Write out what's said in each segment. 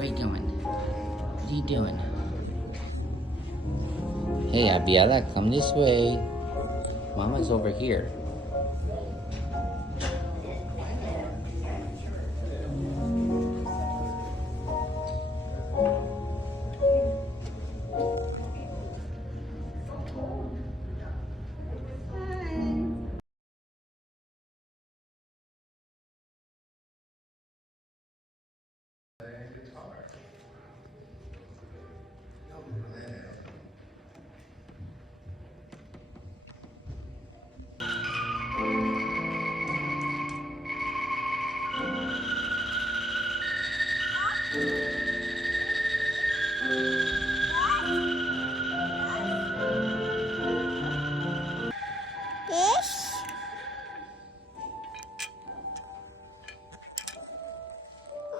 Where you going? What are you doing? Hey, Abiela, come this way. Mama's over here.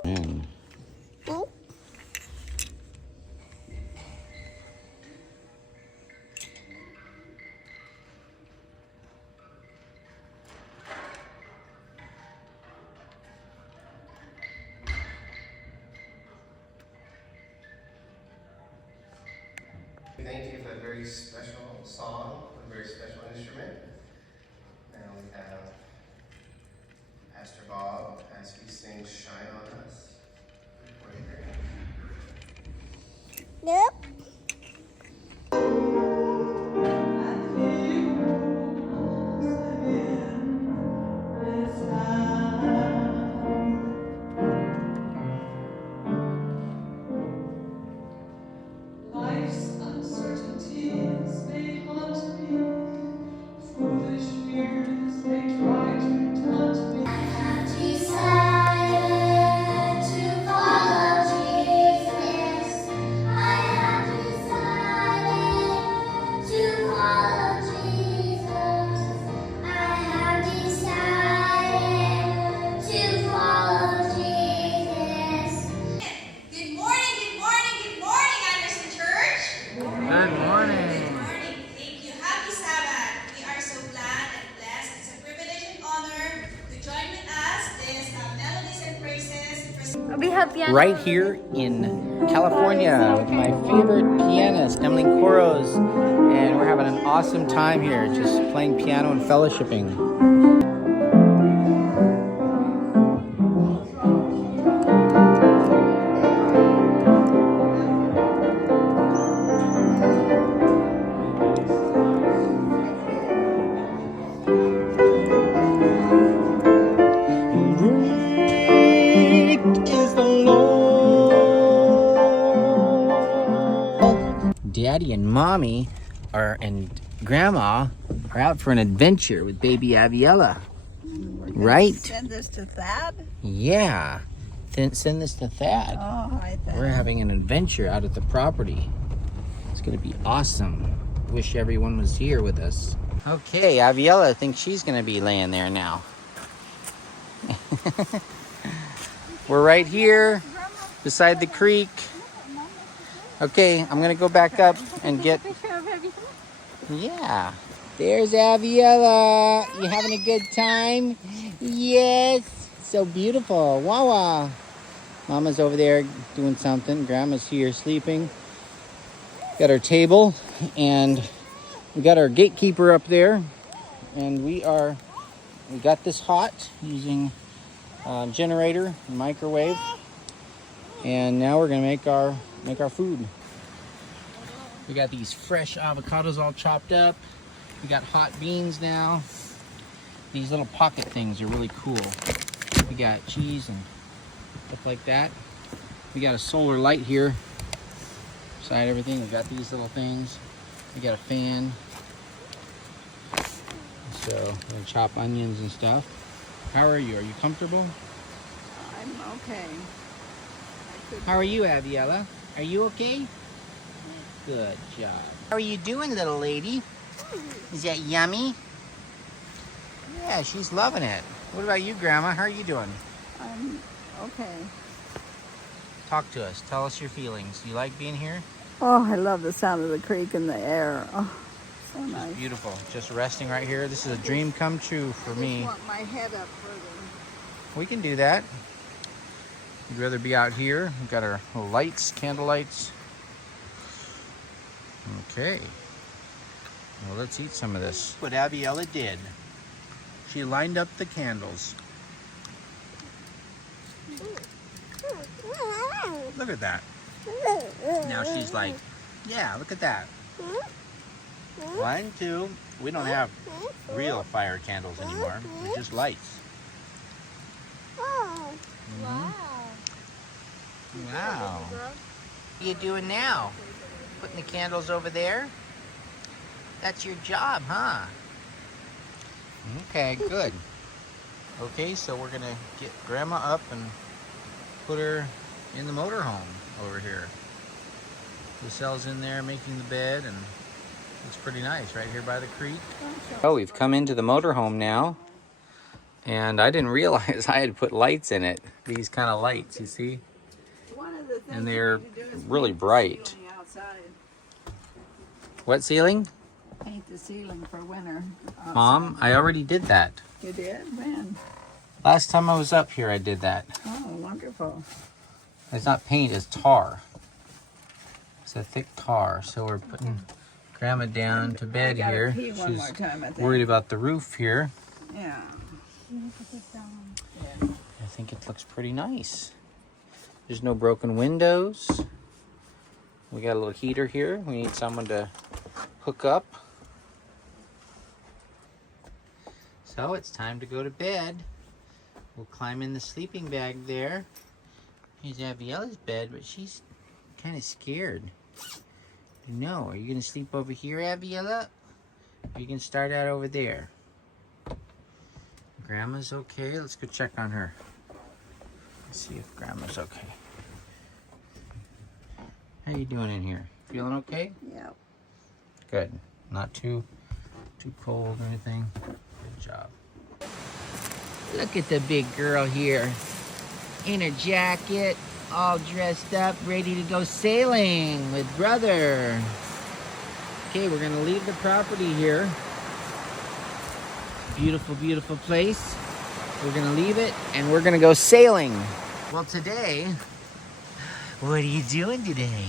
Mm. Thank you for a very special song, a very special instrument. Now we have Pastor Bob as he sings Shine on Us. Nope. Life's uncertainties may haunt me, foolish fears may try to taunt me. I have decided to follow Jesus. I have decided to follow Jesus. I have decided to follow Jesus. Good morning, good morning, good morning, Anderson Church. Good morning. Good morning. Thank you. Happy Sabbath. We are so glad and blessed. It's a privilege and honor to join with us this melodies and praises. We have piano. Right here in California with my favorite pianist, Emily Coros, and we're having an awesome time here just playing piano and fellowshipping. Great is the Lord. Daddy and Mommy and Grandma are out for an adventure with baby Aviella. Right? Send this to Thad? Yeah. Then send this to Thad. Oh, hi, Thad. We're having an adventure out at the property. It's gonna be awesome. Wish everyone was here with us. Okay, Aviella thinks she's gonna be laying there now. We're right here beside the creek. Okay, I'm gonna go back up and get. Yeah, there's Aviella. You having a good time? Yes, so beautiful. Wawa. Mama's over there doing something. Grandma's here sleeping. Got our table and we got our gatekeeper up there, and we got this hot using generator and microwave, and now we're gonna make our food. We got these fresh avocados all chopped up. We got hot beans now. These little pocket things are really cool. We got cheese and stuff like that. We got a solar light here beside everything. We got these little things. We got a fan. So we're gonna chop onions and stuff. How are you? Are you comfortable? I'm okay. How are you, Aviella? Are you okay? Good job. How are you doing, little lady? Is that yummy? Yeah, she's loving it. What about you, Grandma? How are you doing? I'm okay. Talk to us. Tell us your feelings. You like being here? Oh, I love the sound of the creek and the air. Oh, so nice. Beautiful. Just resting right here. This is a dream come true for me. I just want my head up further. We can do that. You'd rather be out here. We've got our little lights, candle lights. Okay. Well, let's eat some of this. What Abiella did. She lined up the candles. Look at that. Now she's like, yeah, look at that. 1, 2. We don't have real fire candles anymore. They're just lights. Wow. Wow. What are you doing now? Putting the candles over there? That's your job, huh? Okay, good. Okay, so we're gonna get Grandma up and put her in the motorhome over here. Lucelle's in there making the bed, and it's pretty nice right here by the creek. Oh, we've come into the motorhome now, and I didn't realize I had put lights in it. These kind of lights, you see? And they're really bright. What ceiling? Paint the ceiling for winter. Mom, I already did that. You did? When? Last time I was up here, I did that. Oh, wonderful. It's not paint, it's tar. It's a thick tar. So we're putting Grandma down to bed here. Pee one more time, I think. Worried about the roof here. Yeah. I think it looks pretty nice. There's no broken windows. We got a little heater here. We need someone to hook up. So it's time to go to bed. We'll climb in the sleeping bag there. Here's Abiella's bed, but she's kind of scared. No, are you gonna sleep over here, Abiella? Or you can start out over there. Grandma's okay. Let's go check on her. Let's see if Grandma's okay. How you doing in here? Feeling okay? Yep. Good. Not too cold or anything. Good job. Look at the big girl here. In her jacket, all dressed up, ready to go sailing with brother. Okay, we're gonna leave the property here. Beautiful, beautiful place. We're gonna leave it and we're gonna go sailing. Well, today, what are you doing today?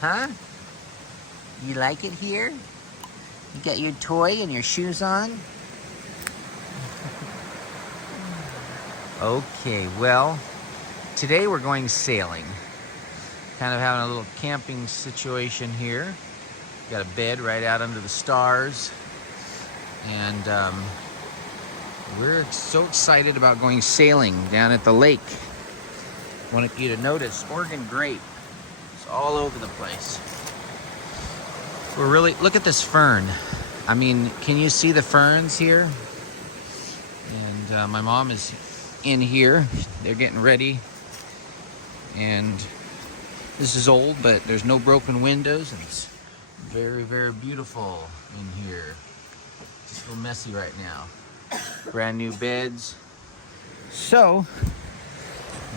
Huh? You like it here? You got your toy and your shoes on? Okay, well, today we're going sailing. Kind of having a little camping situation here. Got a bed right out under the stars. And we're so excited about going sailing down at the lake. I want you to notice Oregon grape. It's all over the place. We're really, look at this fern. I mean, can you see the ferns here? And my mom is in here. They're getting ready. And this is old, but there's no broken windows. And it's very, very beautiful in here. Just a little messy right now. Brand new beds. So,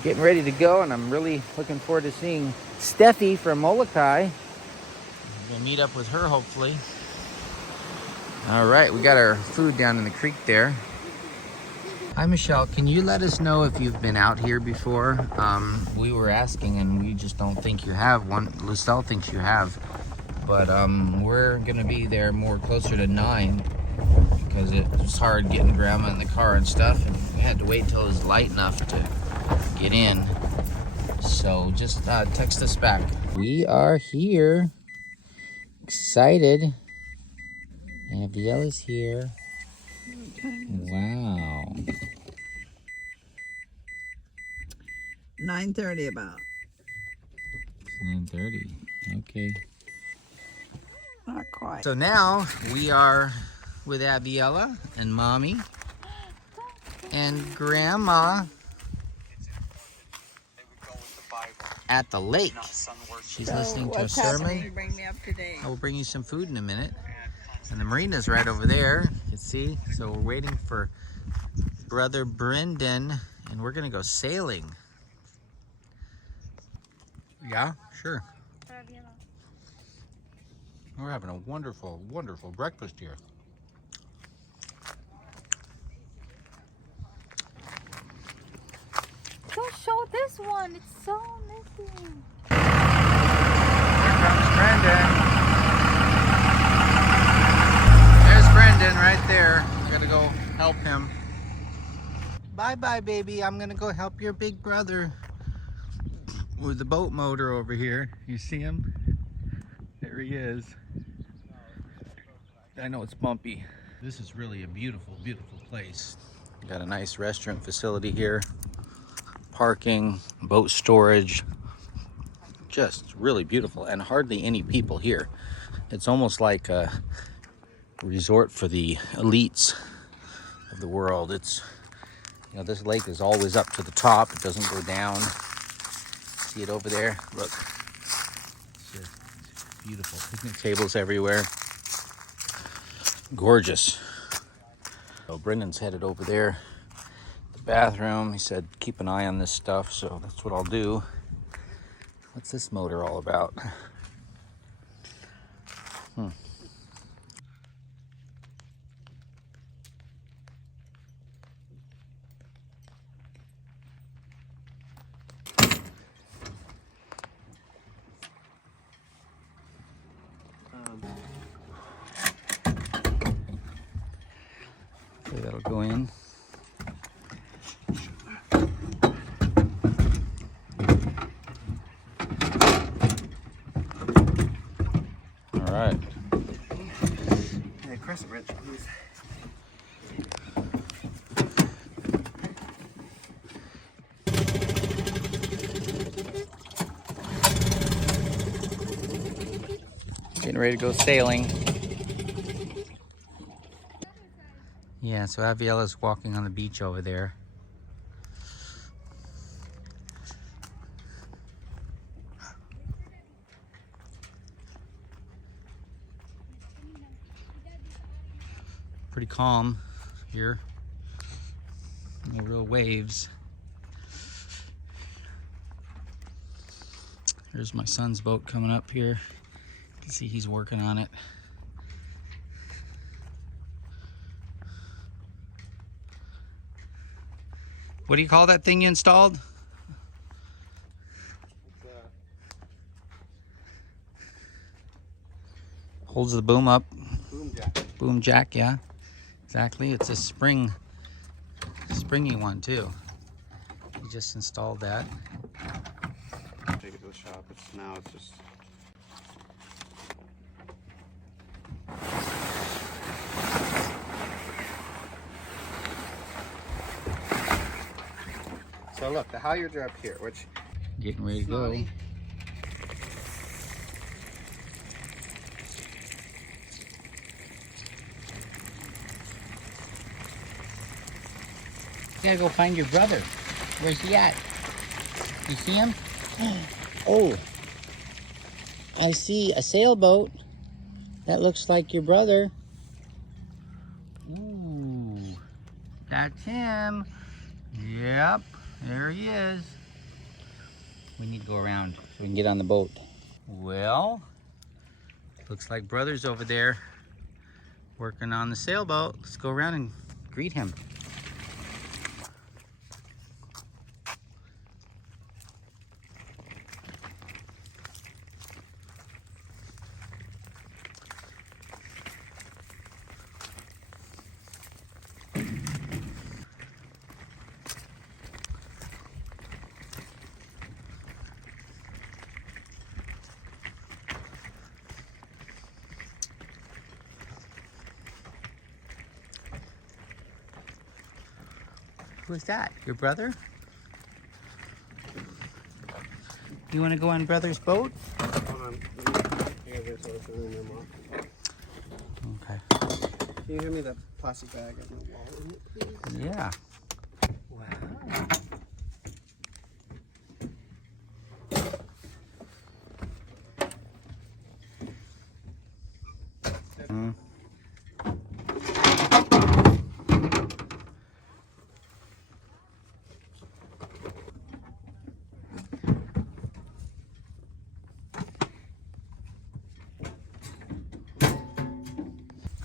getting ready to go, and I'm really looking forward to seeing Steffi from Molokai. We'll meet up with her, hopefully. All right, we got our food down in the creek there. Hi, Michelle. Can you let us know if you've been out here before? We were asking, and we just don't think you have. Lucelle thinks you have. But we're going to be there more closer to 9 because it was hard getting Grandma in the car and stuff. And we had to wait until it was light enough to get in. So just text us back. We are here. Excited. Abiella's here. Wow. 9:30 about. 9:30. Okay. Not quite. So now we are with Abiella and Mommy and Grandma at the lake. She's listening to a sermon. Bring me up to date. I will bring you some food in a minute. And the marina's right over there, you can see. So we're waiting for Brother Brendan, and we're gonna go sailing. Yeah, sure. We're having a wonderful, wonderful breakfast here. Don't show this one. It's so missing. Here comes Brendan. There's Brendan right there. I gotta go help him. Bye-bye, baby. I'm gonna go help your big brother with the boat motor over here. You see him? There he is. I know it's bumpy. This is really a beautiful, beautiful place. Got a nice restaurant facility here. Parking, boat storage. Just really beautiful, and hardly any people here. It's almost like a resort for the elites of the world. It's, you know, this lake is always up to the top. It doesn't go down. See it over there? Look. It's just beautiful. Picnic tables everywhere. Gorgeous. So Brendan's headed over there. The bathroom. He said keep an eye on this stuff, so that's what I'll do. What's this motor all about? So that'll go in. All right. Yeah, crescent wrench, please. Getting ready to go sailing. Yeah, so Aviella's walking on the beach over there. Pretty calm here. No real waves. Here's my son's boat coming up here. You can see he's working on it. What do you call that thing you installed? Holds the boom up. Boom jack. Boom jack, yeah. Exactly. It's a springy one too. He just installed that. Take it to the shop. It's just. So look, the halyards are up here, which Getting ready to go. snotty. You gotta go find your brother. Where's he at? You see him? Oh, I see a sailboat. That looks like your brother. Ooh, that's him. Yep, there he is. We need to go around so we can get on the boat. Well, looks like brother's over there working on the sailboat. Let's go around and greet him. Who's that? Your brother? You want to go on brother's boat? Hold on. I gotta get this other thing in there, Mom. Okay. Can you give me that plastic bag and the wallet in it, please? Yeah. Wow.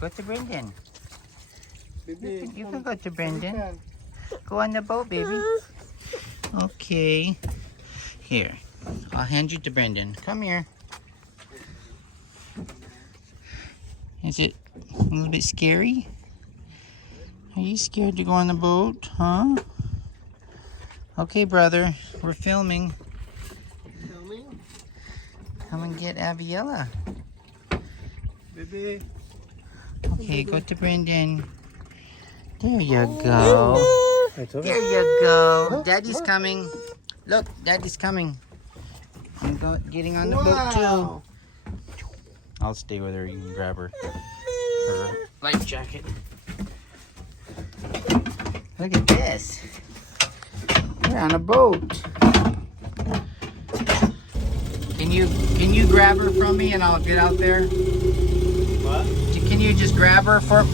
Go to Brendan. Baby, You can go to you Brendan. can. Go on the boat, baby. Okay. Here. I'll hand you to Brendan. Come here. Is it a little bit scary? Are you scared to go on the boat? Huh? Okay, brother. We're filming. Filming? Come and get Aviella. Baby. Okay, go to Brendan. There you go. There you go. Daddy's coming. Look, Daddy's coming. I'm getting on the boat too. I'll stay with her. You can grab her life jacket. Look at this. We're on a boat. Can you grab her from me and I'll get out there? What? Can you just grab her for?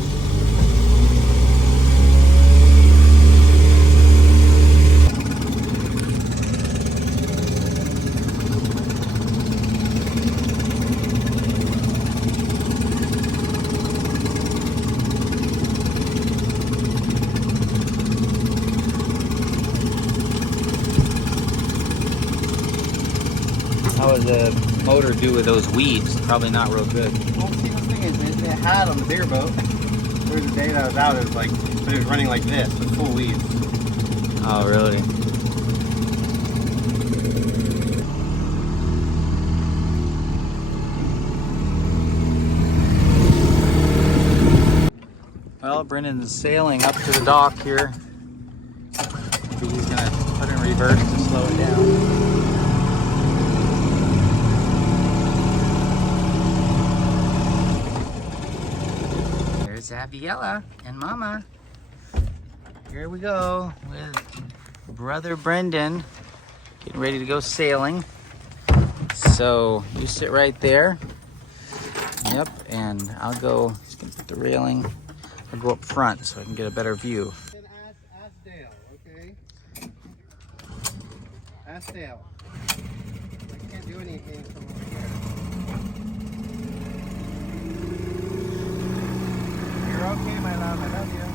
How does the motor do with those weeds? Probably not real good. Well, see, the thing is, it had on the bigger boat. There was a day that I was out, it was like, but it was running like this, with full weeds. Oh, really? Well, Brendan's sailing up to the dock here. Maybe he's gonna put in reverse to slow it down. There's Aviella and Mama. Here we go with brother Brendan, getting ready to go sailing. So you sit right there. Yep, and I'll go, just gonna put the railing. I'll go up front so I can get a better view. Ask Dale, okay? Ask Dale. I can't do anything from over here. You're okay, my love. I love you.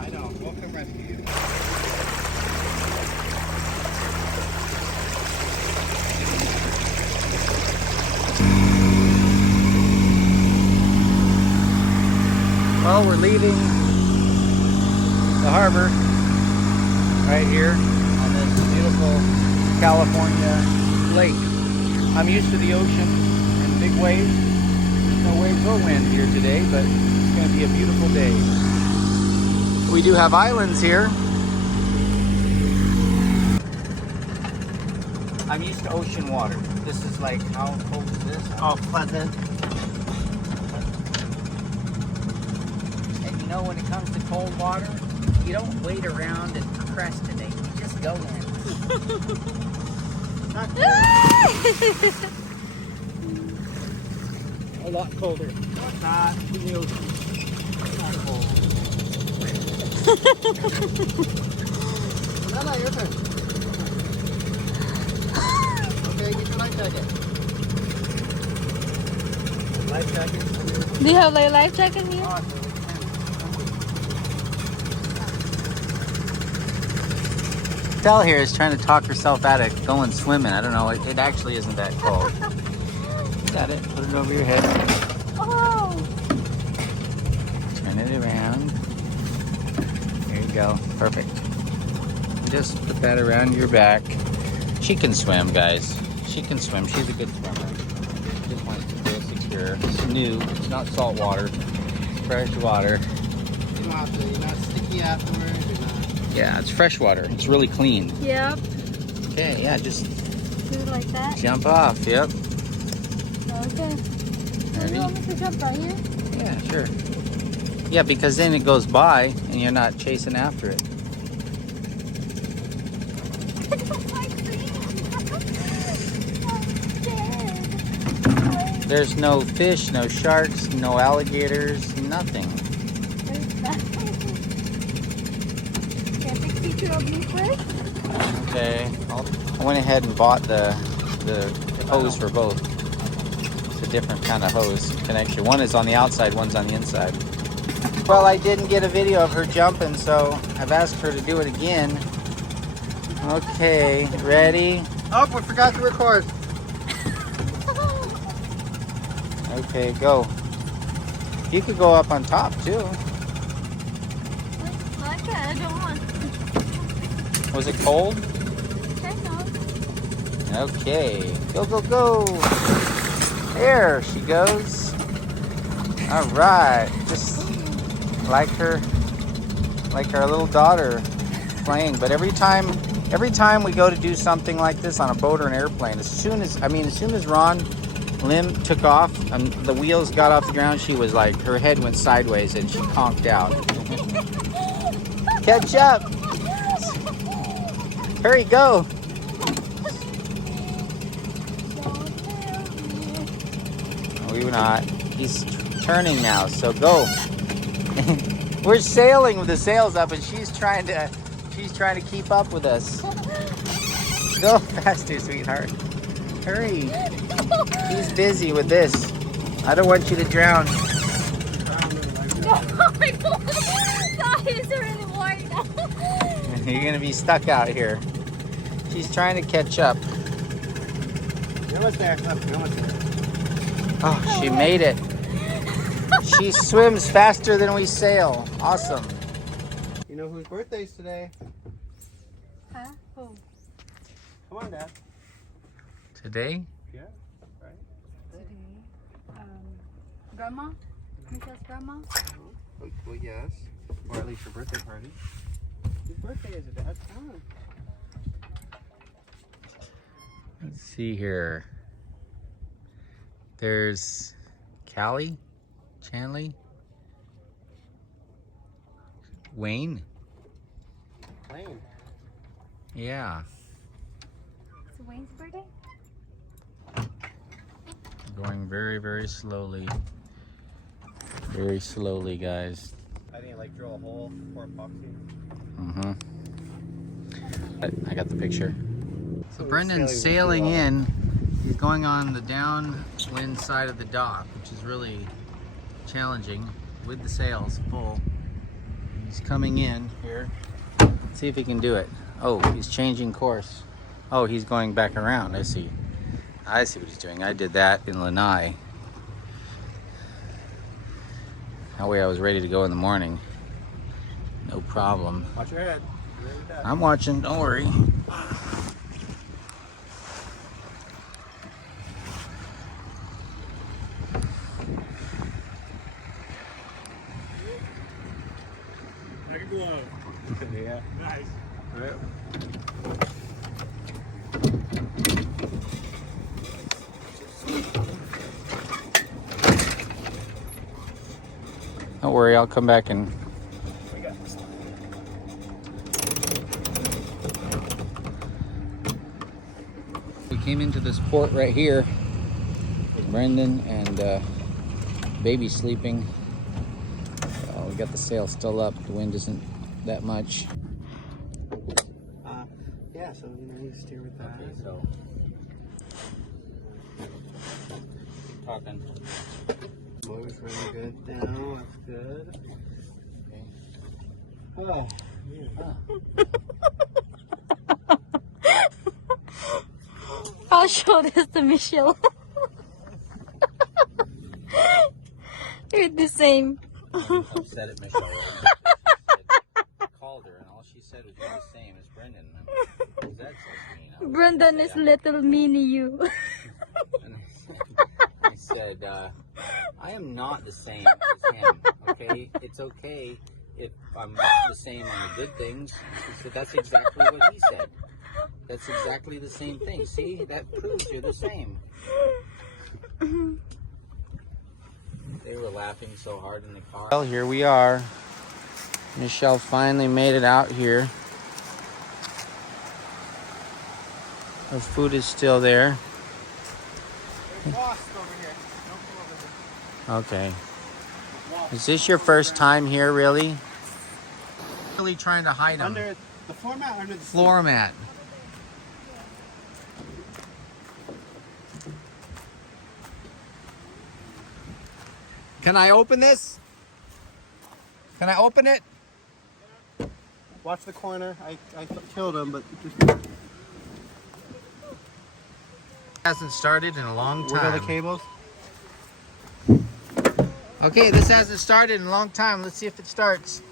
I know. We'll come rescue you. Well, we're leaving the harbor right here on this beautiful California lake. I'm used to the ocean and big waves. There's no waves or wind here today, but it's going to be a beautiful day. We do have islands here. I'm used to ocean water. This is like, how cold is this? Oh, pleasant. And you know, when it comes to cold water, you don't wait around and procrastinate. You just go in. Not cold. A lot colder. No, it's not. In the ocean. It's not cold. No, your turn. Okay, get your life jacket. Life jacket. Do you have like a life jacket here? Belle here is trying to talk herself out of going swimming. I don't know. It actually isn't that cold. Got it. Put it over your head. Oh! Turn it around. There you go. Perfect. Just put that around your back. She can swim, guys. She can swim. She's a good swimmer. Just wants to feel secure. It's new. It's not salt water. It's fresh water. You don't have to, you're not sticky afterwards. You're not. Yeah, it's fresh water. It's really clean. Yep. Okay, yeah, just Do it like that. jump off. Yep. Okay. Do Ready? you want me to jump right here? Yeah, sure. Yeah, because then it goes by and you're not chasing after it. I don't like I'm scared. There's no fish, no sharks, no alligators, nothing. There's nothing. Can I take a picture of me first? Okay, I went ahead and bought the hose for both. It's a different kind of hose connection. One is on the outside, one's on the inside. Well, I didn't get a video of her jumping, so I've asked her to do it again. Okay, ready? Oh, we forgot to record. Okay, go. You could go up on top too. Okay, I don't want. Was it cold? Check out. Okay, go, go, go. There she goes. All right, just like our little daughter playing. But every time we go to do something like this on a boat or an airplane, as soon as Ron Lim took off and the wheels got off the ground, she was like, her head went sideways and she conked out. Catch up. Hurry, go. We're not. He's turning now, so go. We're sailing with the sails up and she's trying to keep up with us. Go faster, sweetheart. Hurry. He's busy with this. I don't want you to drown. No, I don't. No, he's really worried now. You're gonna be stuck out here. She's trying to catch up. You're almost there. Look, you're almost there. Oh, she made it. She swims faster than we sail. Awesome. You know whose birthday's today? Huh? Who? Come on, Dad. Today? Yeah, right? Today. Grandma? Michelle's grandma? Well, yes. Or at least your birthday party. Whose birthday is it, Dad? Come on. Let's see here. There's Callie, Chanley, Wayne. Lane. Yeah. It's Wayne's birthday? Going very, very slowly. Very slowly, guys. I think like drill a hole for epoxy. Mm-hmm. I got the picture. So we're Brendan's sailing sailing with in. He's going on the downwind side of the dock, which is really challenging with the sails full. He's coming in here. Let's see if he can do it. Oh, he's changing course. Oh, he's going back around. I see. I see what he's doing. I did that in Lanai. That way I was ready to go in the morning. No problem. Watch your head. I'm watching, don't worry. Yeah. Nice. Right. Don't worry, I'll come back and... We got this. We came into this port right here with Brendan and baby sleeping. We got the sail still up. The wind isn't that much. Yeah, so you steer with that. Okay, so keep talking. Motor's really good now. That's good. Okay. Oh, I'll show this to Michelle. You're the same. I've said it, Michelle. I called her and all she said was you're the same as Brendan. That's so mean. Brendan is little mini you. I said, I am not the same as him, okay? It's okay if I'm the same on the good things. She said, that's exactly what he said. That's exactly the same thing. See, that proves you're the same. They were laughing so hard in the car. Well, here we are. Michelle finally made it out here. Her food is still there. there's wasps over here. Don't come over here. Okay. Is this your first time here, really? Really trying to hide them. Under the floor mat or under the Floor mat. Can I open this? Can I open it? Watch the corner. I killed him, but just... Hasn't started in a long time. What are the cables? Okay, this hasn't started in a long time. Let's see if it starts.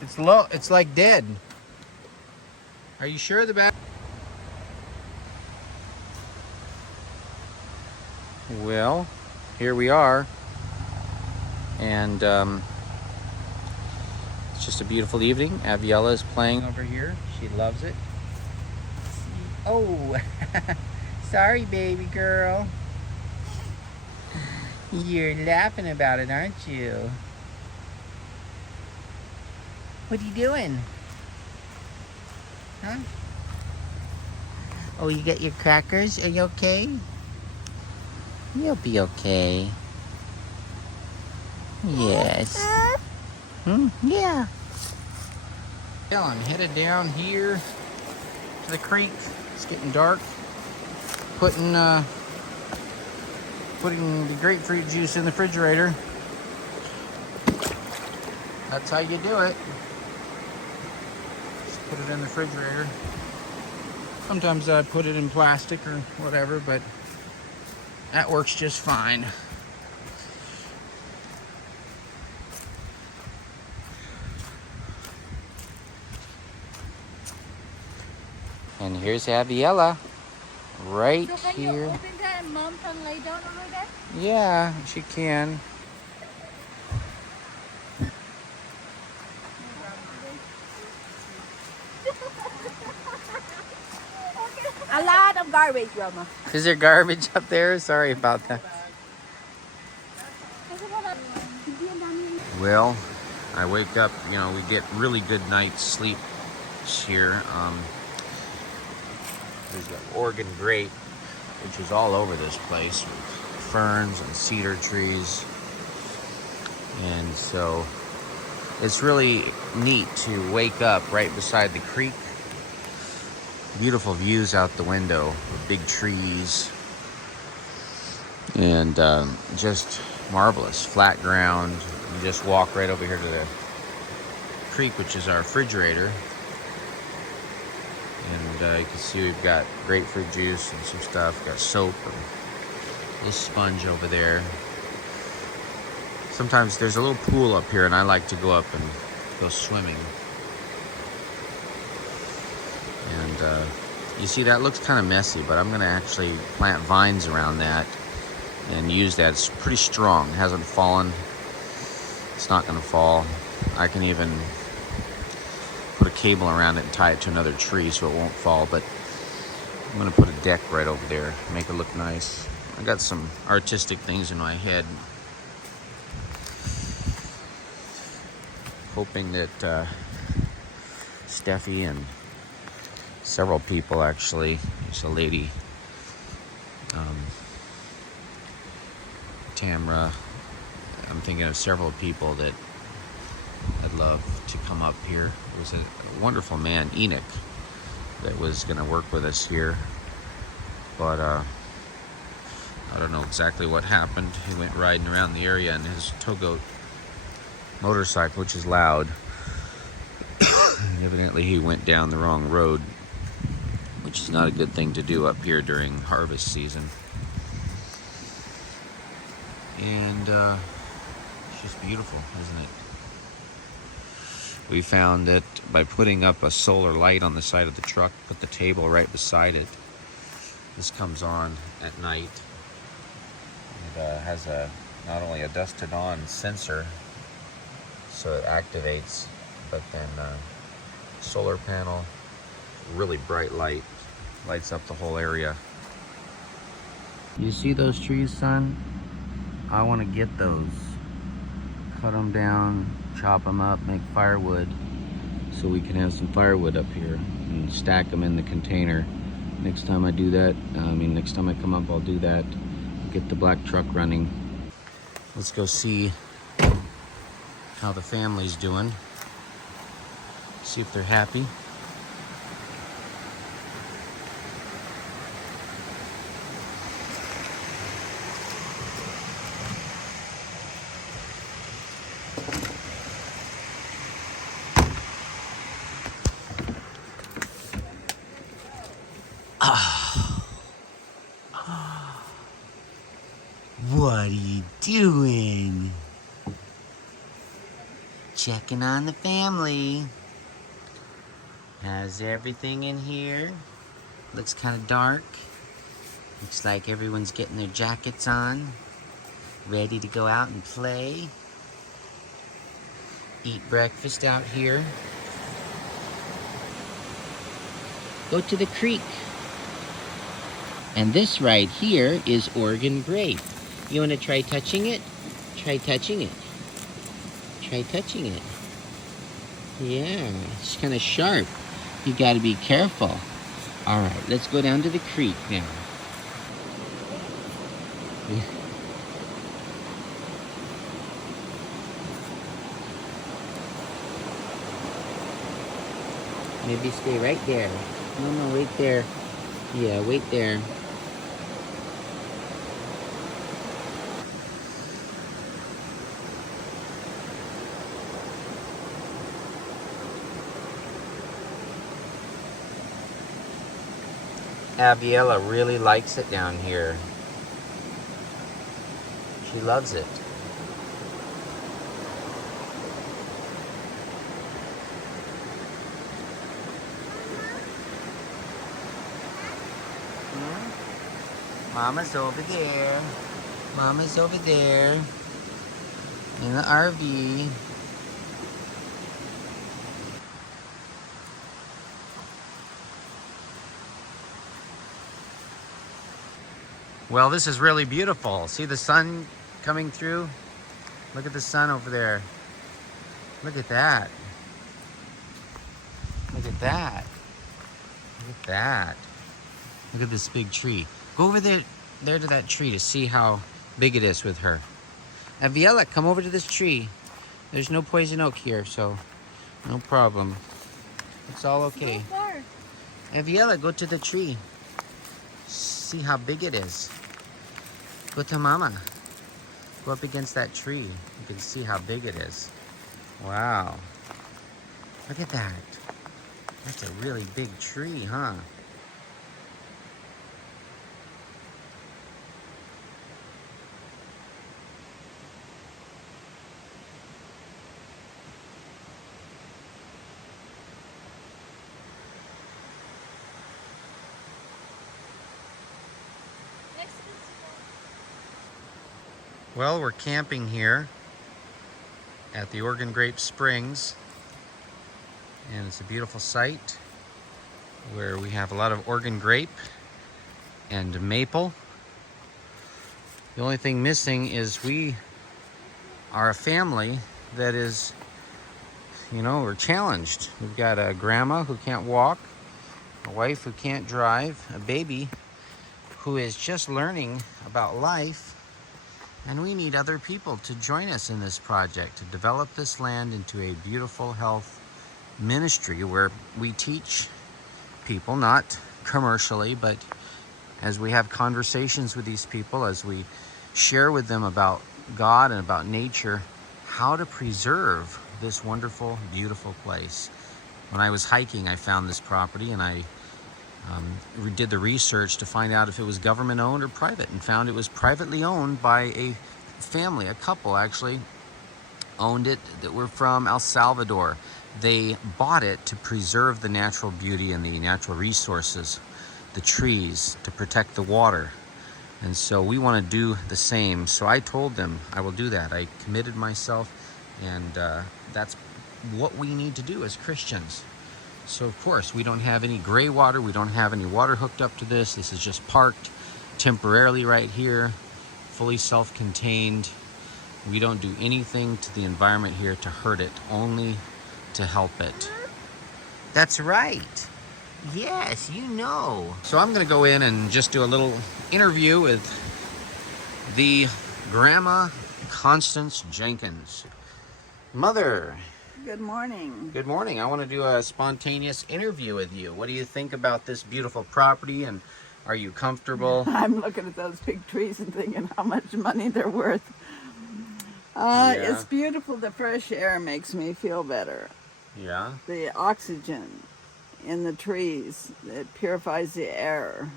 It's low. It's like dead. Are you sure the back? Well, here we are, and it's just a beautiful evening. Aviella is playing over here. She loves it. Oh, sorry, baby girl. You're laughing about it, aren't you? What are you doing? Huh? Oh, you got your crackers? Are you okay? You'll be okay. Yes. Yeah. Well, I'm headed down here to the creek. It's getting dark. Putting the grapefruit juice in the refrigerator. That's how you do it. Just put it in the refrigerator. Sometimes I put it in plastic or whatever, but that works just fine. And here's Aviella, right So can here. you open that and mom can lay down over there? Yeah, she can. A lot of garbage, Mama. Is there garbage up there? Sorry about that. Well, I wake up, you know, we get really good night's sleep here. There's the Oregon grape, which is all over this place, with ferns and cedar trees. And so it's really neat to wake up right beside the creek. Beautiful views out the window with big trees. And just marvelous, flat ground. You just walk right over here to the creek, which is our refrigerator. And you can see we've got grapefruit juice and some stuff. We've got soap and a little sponge over there. Sometimes there's a little pool up here, and I like to go up and go swimming. And you see, that looks kind of messy, but I'm going to actually plant vines around that and use that. It's pretty strong. It hasn't fallen. It's not going to fall. I can even put a cable around it and tie it to another tree so it won't fall, but I'm going to put a deck right over there, make it look nice. I got some artistic things in my head, hoping that Steffi and several people, actually, there's a lady, Tamra, I'm thinking of several people that I'd love to come up here. There was a wonderful man, Enoch, that was going to work with us here, but I don't know exactly what happened. He went riding around the area in his towgoat motorcycle, which is loud. Evidently he went down the wrong road, which is not a good thing to do up here during harvest season. And it's just beautiful, isn't it? We found that by putting up a solar light on the side of the truck, put the table right beside it, this comes on at night. It has not only a dusk to dawn sensor, so it activates, but then solar panel, really bright light, lights up the whole area. You see those trees, son? I want to get those. Cut them down, chop them up, make firewood, so we can have some firewood up here and stack them in the container. Next time I do that, next time I come up, I'll do that. Get the black truck running. Let's go see how the family's doing. See if they're happy. doing? Checking on the family. How's everything in here? Looks kind of dark. Looks like everyone's getting their jackets on, ready to go out and play. Eat breakfast out here. Go to the creek. And this right here is Oregon grape. You want to try touching it? Try touching it. Try touching it. Yeah, it's kind of sharp. You got to be careful. All right, let's go down to the creek now. Maybe stay right there. No, wait there. Yeah, wait there. Abiella really likes it down here. She loves it. Mama's over there. Mama's over there in the RV. Well, this is really beautiful. See the sun coming through? Look at the sun over there. Look at that. Look at that. Look at that. Look at this big tree. Go over there to that tree to see how big it is with her. Aviella, come over to this tree. There's no poison oak here, so no problem. It's all okay. Aviella, go to the tree. See how big it is. Go to Mama. Go up against that tree. You can see how big it is. Wow. Look at that. That's a really big tree, huh? Well, we're camping here at the Oregon Grape Springs, and it's a beautiful site where we have a lot of Oregon grape and maple. The only thing missing is we are a family that is, we're challenged. We've got a grandma who can't walk, a wife who can't drive, a baby who is just learning about life. And we need other people to join us in this project to develop this land into a beautiful health ministry where we teach people, not commercially, but as we have conversations with these people, as we share with them about God and about nature, how to preserve this wonderful, beautiful place. When I was hiking, I found this property, and I did the research to find out if it was government owned or private, and found it was privately owned by a family, a couple actually owned it that were from El Salvador. They bought it to preserve the natural beauty and the natural resources, the trees, to protect the water. And so we want to do the same. So I told them I will do that. I committed myself, and that's what we need to do as Christians. So of course, we don't have any gray water. We don't have any water hooked up to this. This is just parked temporarily right here, fully self-contained. We don't do anything to the environment here to hurt it, only to help it. That's right. Yes, So I'm going to go in and just do a little interview with the Grandma Constance Jenkins. Mother. Good morning. Good morning. I want to do a spontaneous interview with you. What do you think about this beautiful property, and are you comfortable? I'm looking at those big trees and thinking how much money they're worth. It's beautiful. The fresh air makes me feel better. Yeah. The oxygen in the trees, it purifies the air.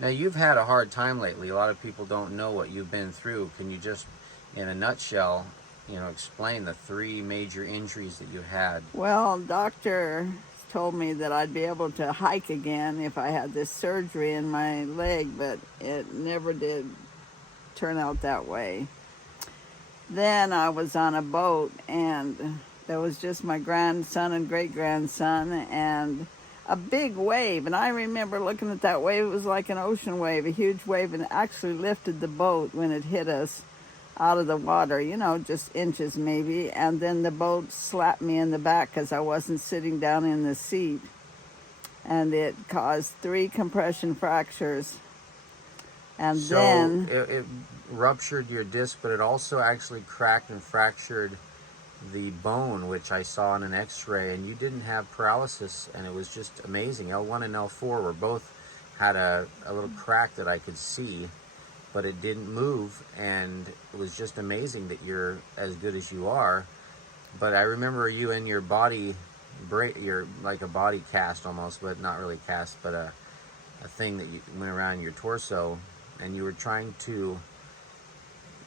Now, you've had a hard time lately. A lot of people don't know what you've been through. Can you just in a nutshell, you know, explain the 3 major injuries that you had. Well, doctor told me that I'd be able to hike again if I had this surgery in my leg, but it never did turn out that way. Then I was on a boat, and there was just my grandson and great-grandson, and a big wave. And I remember looking at that wave. It was like an ocean wave, a huge wave, and it actually lifted the boat when it hit us out of the water, you know, just inches maybe. And then the boat slapped me in the back because I wasn't sitting down in the seat. And it caused 3 compression fractures. And So then it ruptured your disc, but it also actually cracked and fractured the bone, which I saw in an x-ray, and you didn't have paralysis, and it was just amazing. L1 and L4 were both had a little crack that I could see, but it didn't move, and it was just amazing that you're as good as you are. But I remember you in your body, you're like a body cast almost, but not really cast, but a thing that you went around your torso, and you were trying to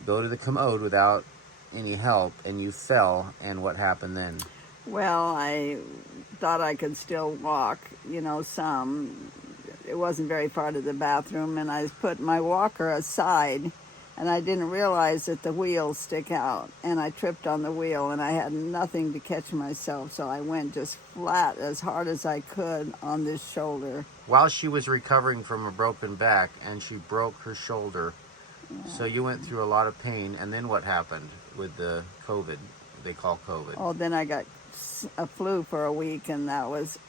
go to the commode without any help, and you fell, and what happened then? well, I thought I could still walk, you know, some. It wasn't very far to the bathroom, and I put my walker aside, and I didn't realize that the wheels stick out, and I tripped on the wheel, and I had nothing to catch myself, so I went just flat as hard as I could on this shoulder. While she was recovering from a broken back, and she broke her shoulder. So you went through a lot of pain, and then what happened with the COVID? They call COVID. Oh, then I got a flu for a week, and that was,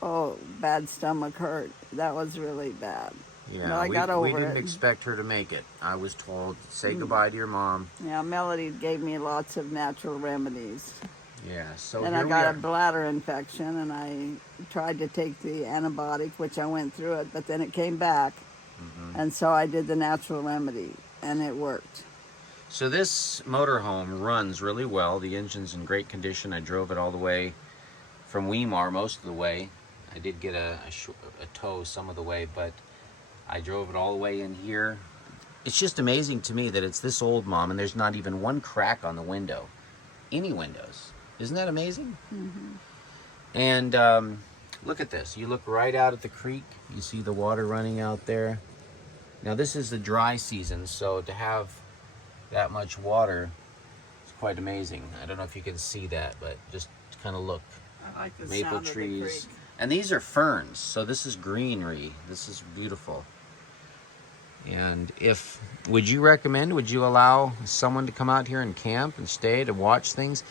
bad stomach hurt. That was really bad. Yeah, But I got over we didn't it. expect her to make it. I was told, say goodbye to your mom. Yeah, Melody gave me lots of natural remedies. Yeah, so And here I we got are. a bladder infection, and I tried to take the antibiotic, which I went through it, but then it came back. And so I did the natural remedy, and it worked. So this motorhome runs really well. The engine's in great condition. I drove it all the way from Weimar most of the way. I did get a tow some of the way, but I drove it all the way in here. It's just amazing to me that it's this old, Mom, and there's not even one crack on the window. Any windows. Isn't that amazing? Mm-hmm. And look at this. You look right out at the creek. You see the water running out there. Now this is the dry season, so to have that much water is quite amazing. I don't know if you can see that, but just kind of look. I like the Maple sound trees. of the creek. And these are ferns, so this is greenery. This is beautiful. And would you allow someone to come out here and camp and stay to watch things?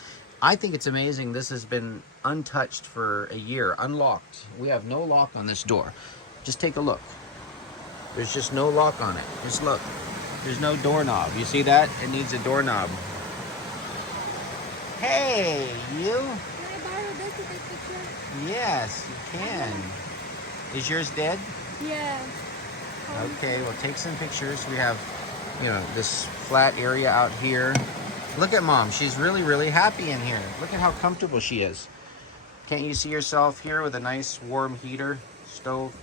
I think it's amazing. This has been untouched for a year, unlocked. We have no lock on this door. Just take a look. There's just no lock on it. Just look. There's no doorknob. You see that? It needs a doorknob. Hey, you? Can I borrow this to take picture? Yes, you can. Is yours dead? Yeah. Okay, we'll take some pictures. We have, this flat area out here. Look at Mom. She's really, really happy in here. Look at how comfortable she is. Can't you see yourself here with a nice warm heater stove?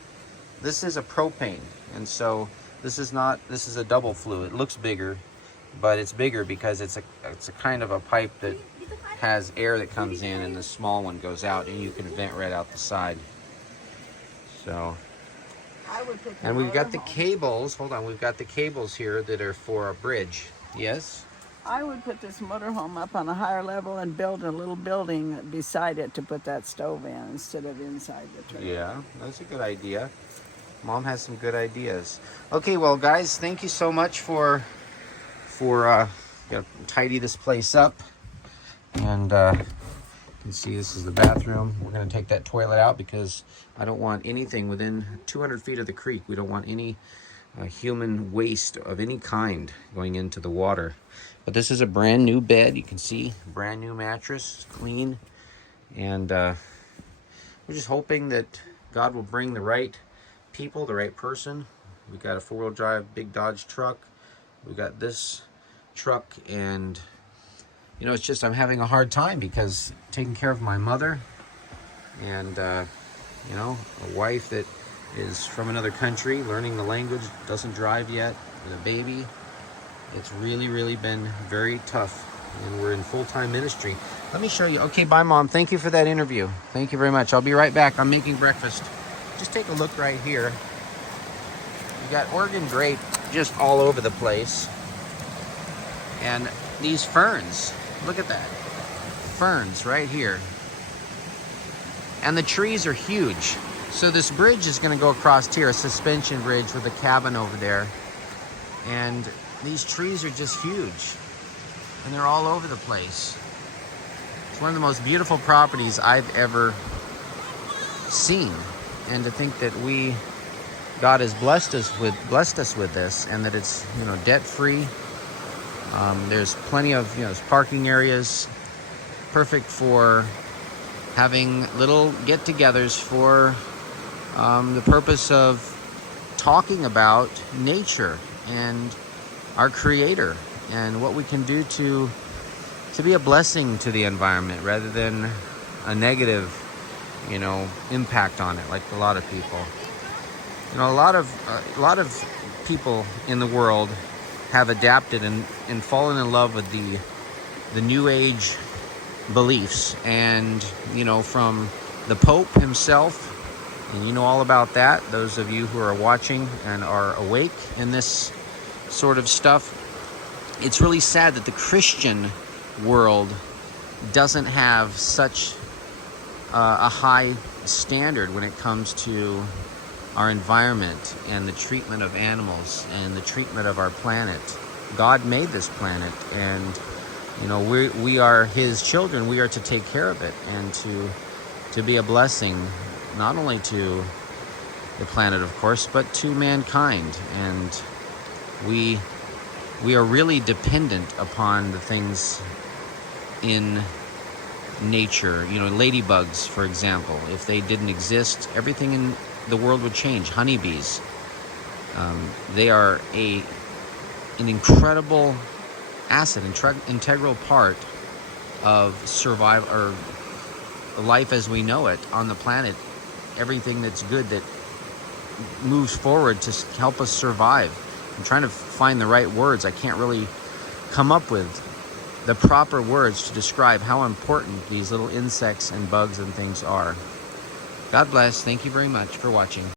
This is a propane, and so this is a double flue. It looks bigger, but it's bigger because it's a kind of a pipe that has air that comes in, and the small one goes out, and you can vent right out the side. So, and we've got the cables. Hold on, we've got the cables here that are for a bridge. Yes. I would put this motorhome up on a higher level and build a little building beside it to put that stove in instead of inside the trailer. Yeah, that's a good idea. Mom has some good ideas. Okay, well, guys, thank you so much for tidy this place up. And you can see this is the bathroom. We're going to take that toilet out because I don't want anything within 200 feet of the creek. We don't want any human waste of any kind going into the water. But this is a brand new bed. You can see brand new mattress, clean. And we're just hoping that God will bring the right people, the right person. We've got a 4-wheel drive big Dodge truck. We've got this truck, and it's just I'm having a hard time because taking care of my mother and a wife that is from another country, learning the language, doesn't drive yet, with a baby, It's really been very tough, and we're in full-time ministry. Let me show you. Okay, bye, Mom. Thank you for that interview. Thank you very much. I'll be right back. I'm making breakfast. Just take a look right here. You got Oregon grape just all over the place. And these ferns, look at that. Ferns right here. And the trees are huge. So this bridge is going to go across here, a suspension bridge with a cabin over there. And these trees are just huge. And they're all over the place. It's one of the most beautiful properties I've ever seen. And to think that God has blessed us with this, and that it's, debt-free. There's plenty of, there's parking areas, perfect for having little get-togethers for the purpose of talking about nature and our Creator and what we can do to be a blessing to the environment rather than a negative, impact on it, like a lot of people. A lot of people in the world have adapted and fallen in love with the New Age beliefs, and from the Pope himself, and you know all about that, those of you who are watching and are awake in this sort of stuff. It's really sad that the Christian world doesn't have such a high standard when it comes to our environment and the treatment of animals and the treatment of our planet. God made this planet, and we are His children. We are to take care of it and to be a blessing, not only to the planet, of course, but to mankind. And we are really dependent upon the things in nature. Ladybugs, for example. If they didn't exist, everything in the world would change. Honeybees. They are an incredible asset, integral part of survival or life as we know it on the planet. Everything that's good that moves forward to help us survive. I'm trying to find the right words. I can't really come up with the proper words to describe how important these little insects and bugs and things are. God bless. Thank you very much for watching.